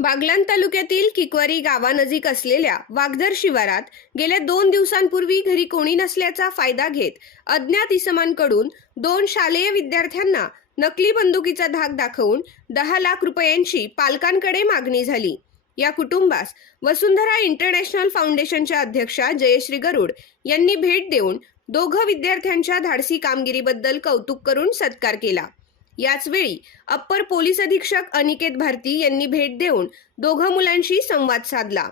बागलाण तालुक्यातील किकवारी गावानजीक असलेल्या वाघधर शिवारात गेल्या दोन दिवसांपूर्वी घरी कोणी नसल्याचा फायदा घेत अज्ञात इसमांकडून दोन शालेय विद्यार्थ्यांना नकली बंदुकीचा धाक दाखवून दहा लाख रुपयांची पालकांकडे मागणी झाली. या कुटुंबास वसुंधरा इंटरनॅशनल फाउंडेशनच्या अध्यक्षा जयश्री गरुड यांनी भेट देऊन दोघं विद्यार्थ्यांच्या धाडसी कामगिरीबद्दल कौतुक करून सत्कार केला. याचवेळी अप्पर पोलीस अधीक्षक अनिकेत भारती यांनी भेट देऊन दोघं मुलांशी संवाद साधला.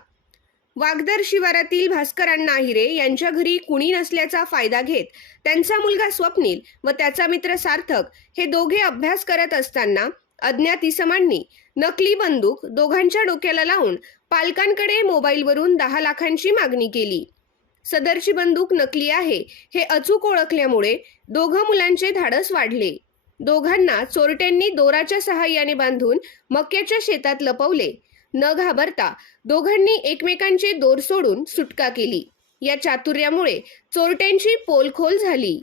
वागदर शिवारातील भास्कर अण्णा हिरे यांच्या घरी कुणी नसल्याचा फायदा घेत त्यांचा मुलगा स्वप्नील व त्याचा मित्र सार्थक हे दोघे अभ्यास करत असताना अज्ञात इसमांनी नकली बंदूक दोघांच्या डोक्याला लावून पालकांकडे मोबाईलवरून दहा लाखांची मागणी केली. सदरची बंदूक नकली आहे हे अचूक ओळखल्यामुळे दोघं मुलांचे धाडस वाढले. दोघांना चोरट्यांनी दोराच्या सहाय्याने बांधून मक्याच्या शेतात लपवले. न घाबरता दोघांनी एकमेकांचे दोर सोडून सुटका केली. या चातुर्यामुळे चोरट्यांची पोलखोल झाली.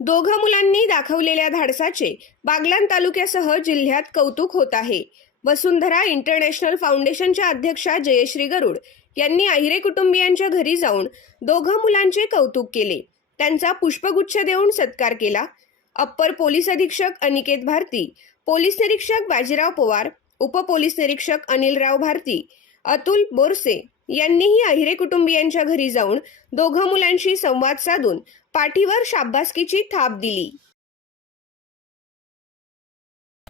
दोघं मुलांनी दाखवलेल्या धाडसाचे बागलान तालुक्यासह जिल्ह्यात कौतुक होत आहे. वसुंधरा इंटरनॅशनल फाउंडेशनच्या अध्यक्षा जयश्री गरुड यांनी आहिरे कुटुंबियांच्या घरी जाऊन दोघं मुलांचे कौतुक केले. त्यांचा पुष्पगुच्छ देऊन सत्कार केला. अप्पर पोलीस अधीक्षक अनिकेत भारती पोलीस निरीक्षक बाजीराव पवार उपपोलीस निरीक्षक अनिलराव भारती अतुल बोरसे यांनीही अहिरे कुटुंबियांच्या घरी जाऊन दोघं मुलांशी संवाद साधून पाठीवर शाब्बासकीची थाप दिली.